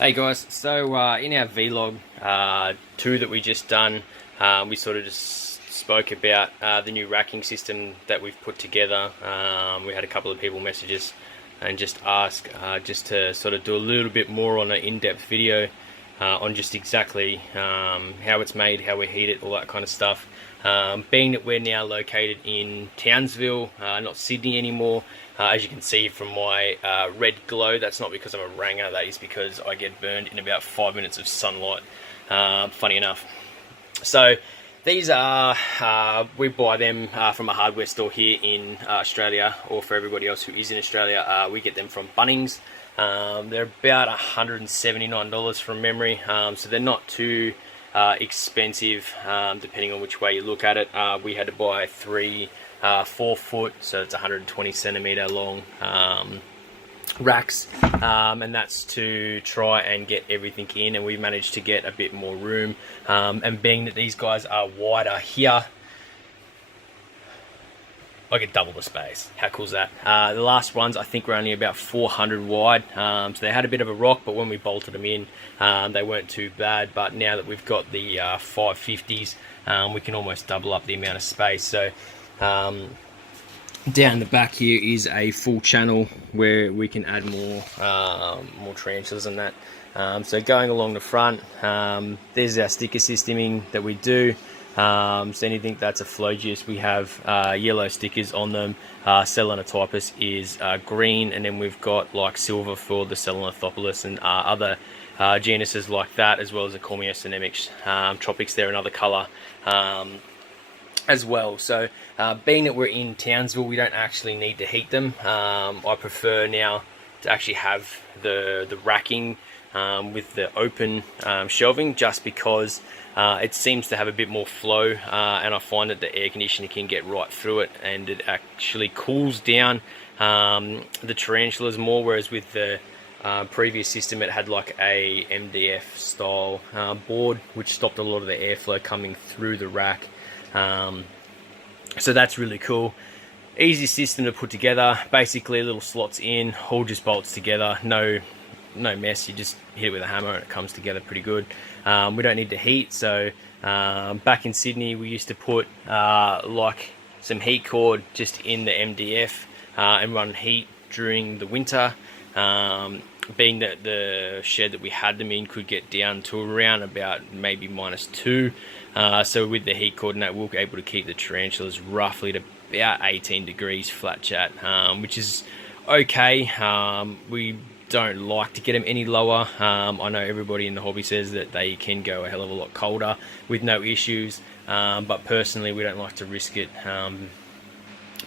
Hey guys, so in our vlog 2 that we just done, we sort of just spoke about the new racking system that we've put together. We had a couple of people message us and just ask just to sort of do a little bit more on an in-depth video on just exactly how it's made, how we heat it, all that kind of stuff. Being that we're now located in Townsville, not Sydney anymore, as you can see from my red glow, that's not because I'm a ranger, that is because I get burned in about 5 minutes of sunlight, funny enough. So these are, we buy them from a hardware store here in Australia, or for everybody else who is in Australia, we get them from Bunnings. They're about $179 from memory, so they're not too expensive depending on which way you look at it. We had to buy 4 foot, so it's 120 centimeter long racks, and that's to try and get everything in, and we managed to get a bit more room, and being that these guys are wider here, I get double the space. How cool is that? The last ones I think were only about 400 wide, so they had a bit of a rock, but when we bolted them in, they weren't too bad. But now that we've got the 550s, we can almost double up the amount of space. So down the back here is a full channel where we can add more tarantulas and that. So going along the front, there's our sticker systeming that we do. So anything that's a Flogius, we have yellow stickers on them. Selenotypus is green, and then we've got like silver for the Selenothopolis and other genuses like that, as well as the Cormiosynemics. Tropics, they're another colour as well. So being that we're in Townsville, we don't actually need to heat them. I prefer now to actually have the racking with the open shelving, just because it seems to have a bit more flow, and I find that the air conditioner can get right through it, and it actually cools down the tarantulas more, whereas with the previous system it had like a MDF style board, which stopped a lot of the airflow coming through the rack. So that's really cool. Easy system to put together. Basically little slots in, all just bolts together, no mess. You just hit it with a hammer and it comes together pretty good. We don't need to heat, so back in Sydney we used to put like some heat cord just in the MDF and run heat during the winter. Being that the shed that we had them in could get down to around about maybe -2, so with the heat cord and that, we were able to keep the tarantulas roughly to about 18 degrees flat chat, which is okay. We don't like to get them any lower. I know everybody in the hobby says that they can go a hell of a lot colder with no issues, but personally we don't like to risk it,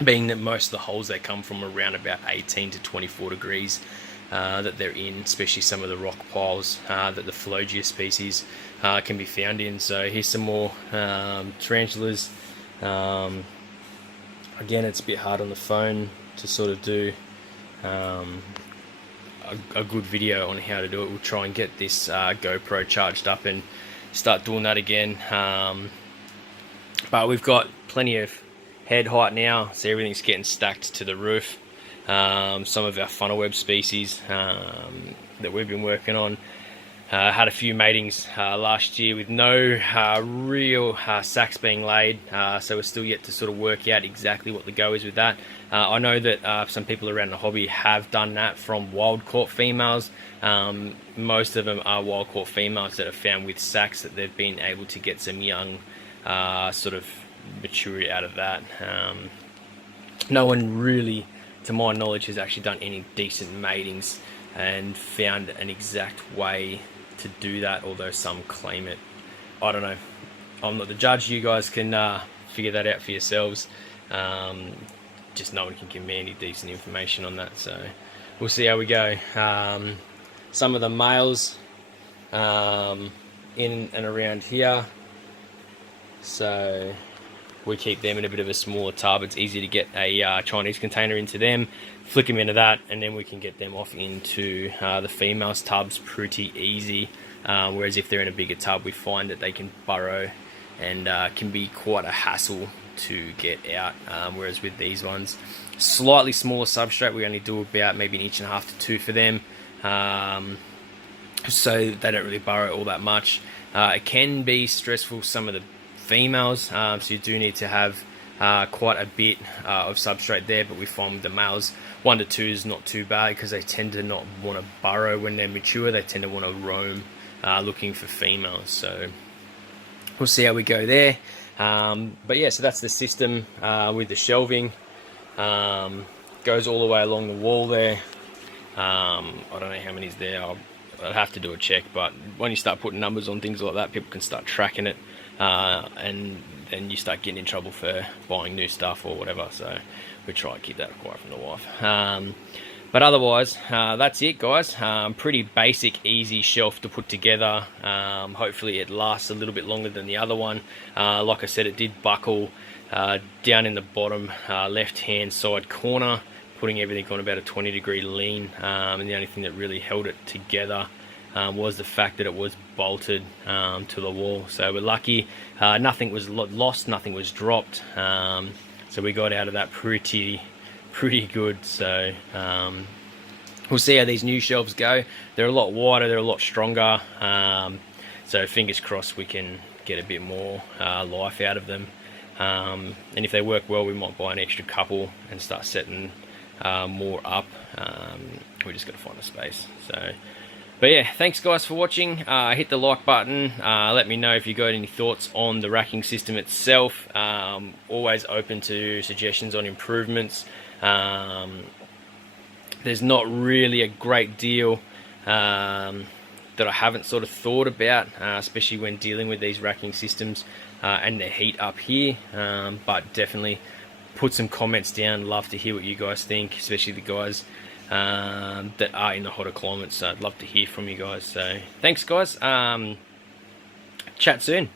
being that most of the holes they come from around about 18 to 24 degrees that they're in, especially some of the rock piles that the Flogia species can be found in. So here's some more tarantulas. Again, it's a bit hard on the phone to sort of do a good video on how to do it. We'll try and get this GoPro charged up and start doing that again. But we've got plenty of head height now, so everything's getting stacked to the roof. Some of our funnel web species that we've been working on had a few matings last year with no real sacks being laid, so we're still yet to sort of work out exactly what the go is with that. I know that some people around the hobby have done that from wild caught females. Most of them are wild caught females that are found with sacks, that they've been able to get some young sort of maturity out of that. No one really, to my knowledge, has actually done any decent matings and found an exact way to do that, although some claim it. I don't know. I'm not the judge. You guys can figure that out for yourselves. Just no one can give me any decent information on that, so we'll see how we go. Some of the males in and around here, so we keep them in a bit of a smaller tub. It's easy to get a Chinese container into them, flick them into that, and then we can get them off into the females' tubs pretty easy. Whereas if they're in a bigger tub, we find that they can burrow and can be quite a hassle to get out. Whereas with these ones, slightly smaller substrate, we only do about maybe 1.5 to 2 inches for them. so they don't really burrow all that much. It can be stressful for some of the females, so you do need to have quite a bit of substrate there, but we find with the males 1 to 2 is not too bad because they tend to not want to burrow when they're mature. They tend to want to roam looking for females, so we'll see how we go there. But yeah, so that's the system with the shelving. Goes all the way along the wall there. I don't know how many's there. I'll have to do a check, but when you start putting numbers on things like that, people can start tracking it, and then you start getting in trouble for buying new stuff or whatever. So we try to keep that quiet from the wife. But otherwise, that's it, guys. Pretty basic, easy shelf to put together. Hopefully it lasts a little bit longer than the other one. Like I said, it did buckle down in the bottom left-hand side corner, putting everything on about a 20-degree lean, and the only thing that really held it together was the fact that it was bolted to the wall. So we're lucky. Nothing was lost, nothing was dropped. So we got out of that pretty good. So we'll see how these new shelves go. They're a lot wider, they're a lot stronger. So fingers crossed we can get a bit more life out of them. And if they work well, we might buy an extra couple and start setting more up. We just got to find a space. So, but yeah, thanks guys for watching. Hit the like button. Let me know if you got any thoughts on the racking system itself. Always open to suggestions on improvements. There's not really a great deal that I haven't sort of thought about, especially when dealing with these racking systems and the heat up here. But definitely put some comments down. Love to hear what you guys think, especially the guys that are in the hotter climates. So I'd love to hear from you guys. So thanks guys. Chat soon.